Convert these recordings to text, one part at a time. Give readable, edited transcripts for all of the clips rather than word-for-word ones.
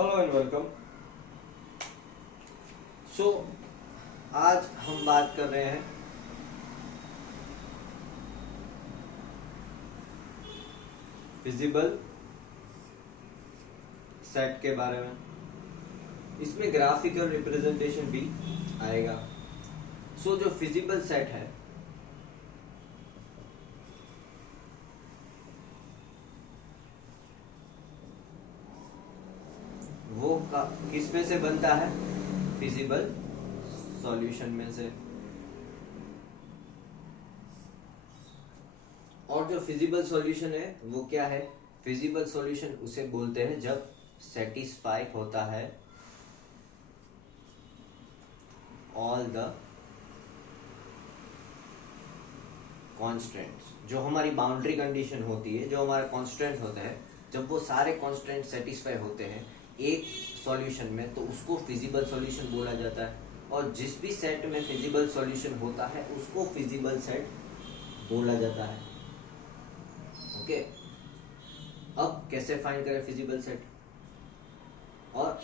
Hello and welcome. सो आज हम बात कर रहे हैं फिजिबल सेट के बारे में। इसमें ग्राफिकल रिप्रेजेंटेशन भी आएगा। सो जो फिजिबल सेट है वो किस में से बनता है? फिजिबल सॉल्यूशन में से। और जो फिजिबल सॉल्यूशन है वो क्या है? फिजिबल सॉल्यूशन उसे बोलते हैं जब सेटिस्फाई होता है ऑल द कॉन्स्टेंट्स। जो हमारी बाउंड्री कंडीशन होती है, जो हमारे कॉन्स्टेंट होते हैं, जब वो सारे कॉन्स्टेंट सेटिस्फाई होते हैं एक सॉल्यूशन में, तो उसको फिजिबल सॉल्यूशन बोला जाता है। और जिस भी सेट में फिजिबल सॉल्यूशन होता है उसको फिजिबल सेट बोला जाता है। ओके, अब कैसे फाइंड करें फिजिबल सेट और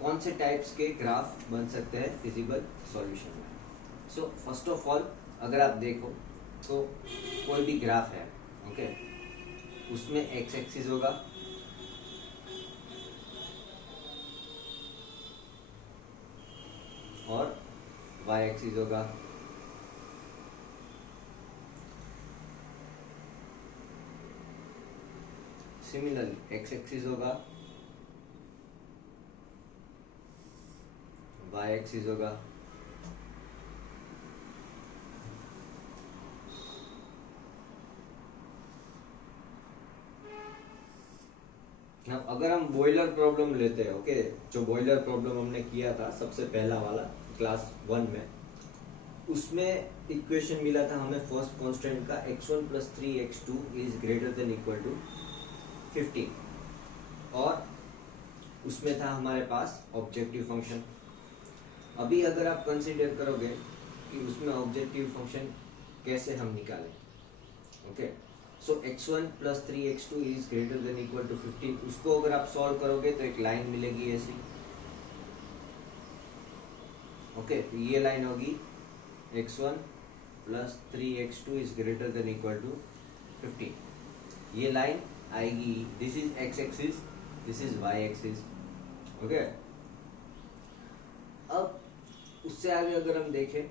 कौन से टाइप्स के ग्राफ बन सकते हैं फिजिबल सॉल्यूशन में? सो फर्स्ट ऑफ ऑल अगर आप देखो तो कोई भी ग्राफ है, ओके, उसमें एक्स एक्सिस होगा और वाई एक्सिस होगा। सिमिलरली एक्स एक्सिस होगा, वाई एक्सिस होगा, अगर हम बॉयलर प्रॉब्लम लेते हैं, ओके, जो बॉयलर प्रॉब्लम हमने किया था सबसे पहला वाला क्लास 1 में, उसमें इक्वेशन मिला था हमें फर्स्ट कांस्टेंट का x1 + 3x2 is greater than equal to 15 और उसमें था हमारे पास ऑब्जेक्टिव फंक्शन। अभी अगर आप कंसीडर करोगे कि उसमें ऑब्जेक्टिव फंक्शन कैसे हम निकालें, okay, so x1 + 3x2 is greater than equal to 15, उसको अगर आप सॉल्व करोगे तो एक लाइन मिलेगी ऐसी, ओके, तो ये लाइन होगी x1 + 3x2 is greater than equal to 15। ये लाइन आएगी, this is x axis, this is y axis, okay. अब उससे आगे अगर हम देखें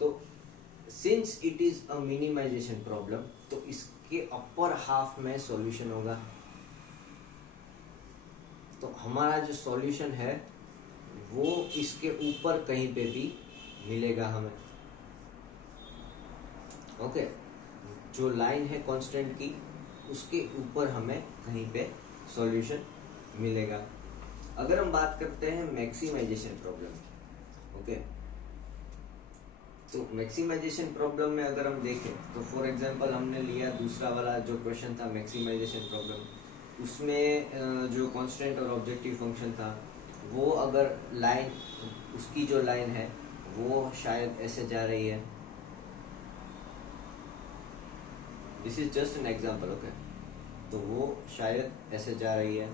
तो since it is a minimization problem, तो इसके अपर हाफ में सॉल्यूशन होगा। तो हमारा जो सॉल्यूशन है वो इसके ऊपर कहीं पे भी मिलेगा हमें, ओके। जो लाइन है कांस्टेंट की उसके ऊपर हमें कहीं पे सॉल्यूशन मिलेगा। अगर हम बात करते हैं मैक्सिमाइजेशन प्रॉब्लम, ओके, तो मैक्सिमाइजेशन प्रॉब्लम में अगर हम देखें तो फॉर एग्जांपल हमने लिया दूसरा वाला जो क्वेश्चन था मैक्सिमाइजेशन प्रॉब्लम, उसमें जो कांस्टेंट और ऑब्जेक्टिव फंक्शन था वो अगर लाइन, उसकी जो लाइन है वो शायद ऐसे जा रही है, this is just an example, okay, तो वो शायद ऐसे जा रही है,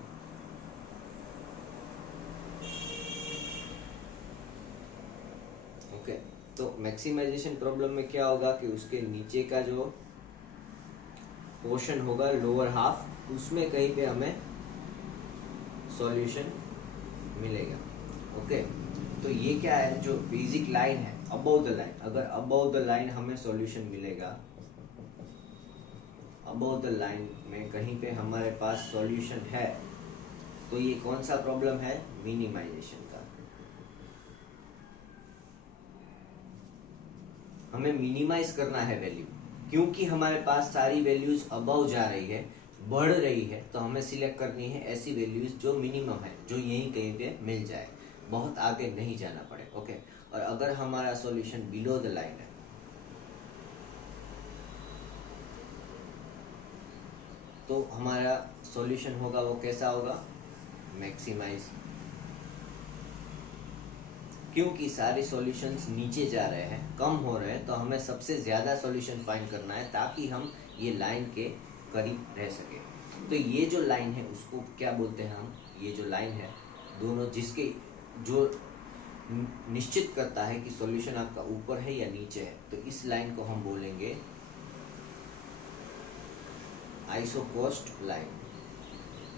ओके। तो मैक्सिमाइजेशन प्रॉब्लम में क्या होगा कि उसके नीचे का जो पोर्शन होगा लोअर हाफ, उसमें कहीं पे हमें सॉल्यूशन मिलेगा, ओके। तो ये क्या है, जो बेसिक लाइन है अबव द लाइन, अगर अबव द लाइन हमें सॉल्यूशन मिलेगा, अबव द लाइन में कहीं पे हमारे पास सॉल्यूशन है, तो ये कौन सा प्रॉब्लम है? मिनिमाइजेशन का। हमें मिनिमाइज करना है वैल्यू, क्योंकि हमारे पास सारी वैल्यूज अबव जा रही है, बढ़ रही है, तो हमें सिलेक्ट करनी है ऐसी वैल्यूज जो मिनिमम है, जो यहीं कहीं पे मिल जाए, बहुत आगे नहीं जाना पड़े, ओके। और अगर हमारा सॉल्यूशन बिलो द लाइन है तो हमारा सॉल्यूशन होगा वो कैसा होगा? मैक्सिमाइज। क्योंकि सारे सॉल्यूशंस नीचे जा रहे हैं, कम हो रहे हैं, तो हमें सबसे ज्यादा सॉल्यूशन फाइंड करना है ताकि हम ये लाइन के करीब रह सके। तो ये जो लाइन है उसको क्या बोलते हैं हम, ये जो लाइन है दोनों जिसके जो निश्चित करता है कि सॉल्यूशन आपका ऊपर है या नीचे है, तो इस लाइन को हम बोलेंगे आइसोकोस्ट लाइन।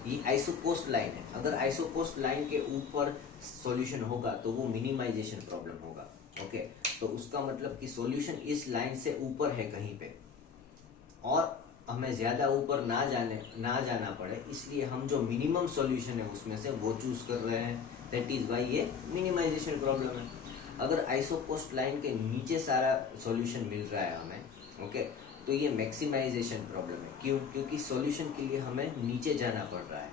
ये आइसोकोस्ट लाइन है। अगर आइसोकोस्ट लाइन के ऊपर सॉल्यूशन होगा तो वो मिनिमाइजेशन प्रॉब्लम होगा। ओके, तो उसका मतलब कि सॉल्यूशन इस लाइन से ऊपर है कहीं पे और हमें ज्यादा ऊपर ना जाना पड़े, इसलिए हम जो मिनिमम सॉल्यूशन है उसमें से वो चूज कर रहे हैं। दैट इज वाई ये मिनिमाइजेशन प्रॉब्लम है। अगर आइसोकोस्ट लाइन के नीचे सारा सॉल्यूशन मिल रहा है हमें, ओके, तो ये मैक्सिमाइजेशन प्रॉब्लम है। क्यों? क्योंकि सॉल्यूशन के लिए हमें नीचे जाना पड़ रहा है,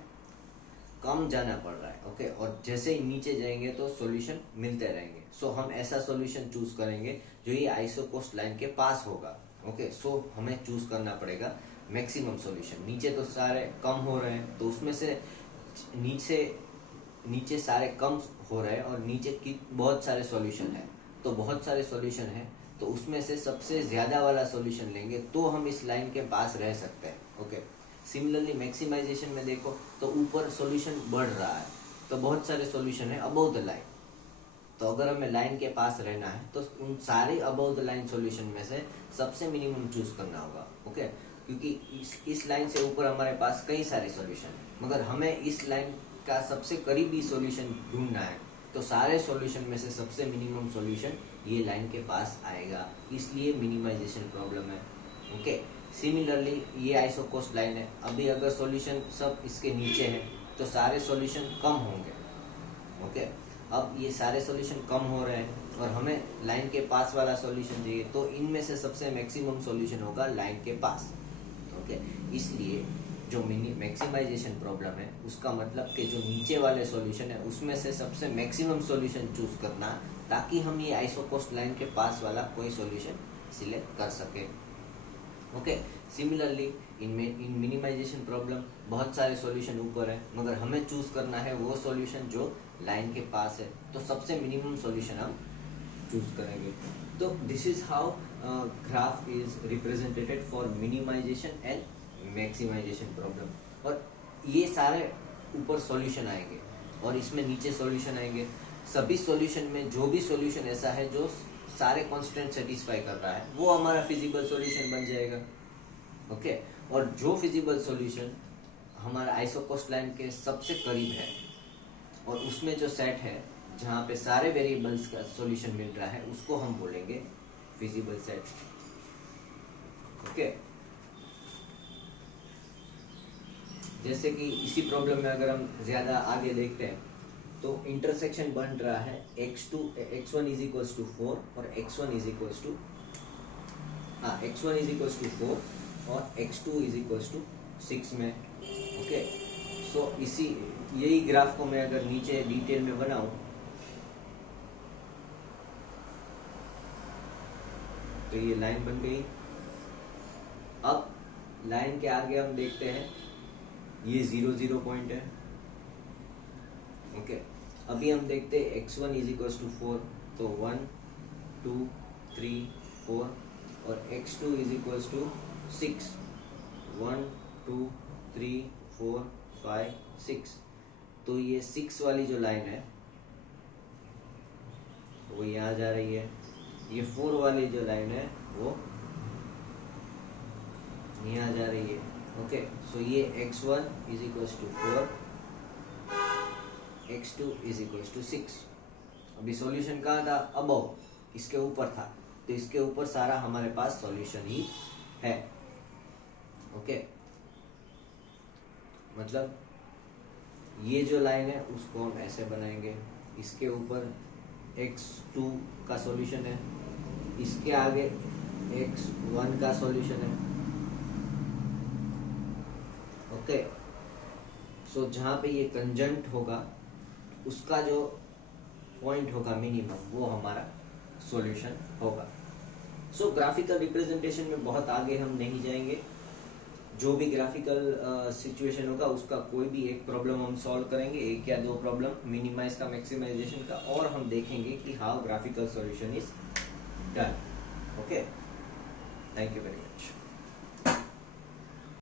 कम जाना पड़ रहा है। ओके, और जैसे ही नीचे जाएंगे तो सॉल्यूशन मिलते रहेंगे। सो हम ऐसा सॉल्यूशन चूज करेंगे जो ये आइसोकोस्ट लाइन के पास होगा। ओके, सो हमें चूज करना पड़ेगा मैक्सिमम सॉल्यूशन। नीचे तो सारे कम हो रहे हैं, तो उसमें से नीचे सारे कम हो रहे हैं और नीचे की बहुत सारे सॉल्यूशन है, तो बहुत सारे सॉल्यूशन है, तो उसमें से सबसे ज्यादा वाला सॉल्यूशन लेंगे तो हम इस लाइन के पास रह सकते हैं। ओके, सिमिलरली मैक्सिमाइजेशन में देखो तो ऊपर सॉल्यूशन बढ़ रहा है, तो बहुत सारे सॉल्यूशन है अबव द लाइन, तो अगर हमें लाइन के पास रहना है तो उन सारे अबव द लाइन सॉल्यूशन में से सबसे मिनिमम चूज करना होगा। ओके, क्योंकि इस लाइन से ऊपर हमारे पास कई सारे सॉल्यूशन है, मगर हमें इस लाइन का सबसे करीबी सॉल्यूशन ढूंढना है, तो सारे सॉल्यूशन में से सबसे मिनिमम सॉल्यूशन ये लाइन के पास आएगा, इसलिए मिनिमाइजेशन प्रॉब्लम है। ओके, सिमिलरली ये आइसोकोस्ट लाइन है। अभी अगर सॉल्यूशन सब इसके नीचे है तो सारे सॉल्यूशन कम होंगे। ओके, अब ये सारे सॉल्यूशन कम हो रहे हैं और हमें लाइन के पास वाला सॉल्यूशन चाहिए, तो इनमें से सबसे मैक्सिमम सॉल्यूशन होगा लाइन के पास। ओके, इसलिए जो मैक्सिमाइजेशन प्रॉब्लम है उसका मतलब कि जो नीचे वाले सॉल्यूशन है उसमें से सबसे मैक्सिमम सॉल्यूशन चूज करना, ताकि हम ये आइसोकोस्ट लाइन के पास वाला कोई सॉल्यूशन सिलेक्ट कर सके। Okay, similarly in minimization problem बहुत सारे सॉल्यूशन ऊपर है, मगर हमें चूज करना है वो सॉल्यूशन जो लाइन के पास है, तो सबसे मिनिमम सॉल्यूशन हम चूज करेंगे। तो this is how graph is represented for minimization and maximization problem. और ये सारे ऊपर सॉल्यूशन आएंगे और इसमें नीचे सॉल्यूशन आएंगे। सभी सॉल्यूशन में जो भी सॉल्यूशन ऐसा है जो सारे कॉन्स्टेंट सेटिस्फाई कर रहा है वो हमारा फिजिबल सॉल्यूशन बन जाएगा। ओके, और जो फिजिबल सॉल्यूशन हमारा आइसोकोस्ट लाइन के सबसे करीब है और उसमें जो सेट है जहाँ पे सारे वेरिएबल्स का सॉल्यूशन मिल रहा है उसको हम बोलेंगे फिजिबल सेट। ओके, जैसे कि इसी प्रॉब्लम में अगर हम ज्यादा आगे देखते हैं तो इंटरसेक्शन बन रहा है x1 इज इक्वल्स टू 4 और x1 is equals to x1 is equals to 4 और x2 इज इक्वल्स टू 6 में। ओके, सो इसी यही ग्राफ को मैं अगर नीचे डिटेल में बनाऊं तो ये लाइन बन गई। अब लाइन के आगे हम देखते हैं ये 0 0 पॉइंट है। ओके, अभी हम देखते हैं x1 इज इक्वल्स टू 4, तो 1 2 3 4 और x2 इज इक्वल्स टू 6, 1 2 3 4 5 6। तो ये 6 वाली जो लाइन है वो यहाँ जा रही है, ये 4 वाली जो लाइन है वो यहाँ जा रही है। ओके, सो ये x1 is equals to 4, x2 is equals to 6। अभी सॉल्यूशन कहाँ था? अबव, इसके ऊपर था, तो इसके ऊपर सारा हमारे पास सॉल्यूशन ही है। ओके, मतलब ये जो लाइन है उसको हम ऐसे बनाएंगे, इसके ऊपर x2 का सॉल्यूशन है, इसके आगे x1 का सॉल्यूशन है। ओके, सो जहाँ पे ये कंजंक्ट होगा उसका जो पॉइंट होगा मिनिमम वो हमारा सॉल्यूशन होगा। सो ग्राफिकल रिप्रेजेंटेशन में बहुत आगे हम नहीं जाएंगे। जो भी ग्राफिकल सिचुएशन होगा उसका कोई भी एक प्रॉब्लम हम सॉल्व करेंगे, एक या दो प्रॉब्लम मिनिमाइज का, मैक्सिमाइजेशन का, और हम देखेंगे कि how graphical solution is done. Okay, thank you very much.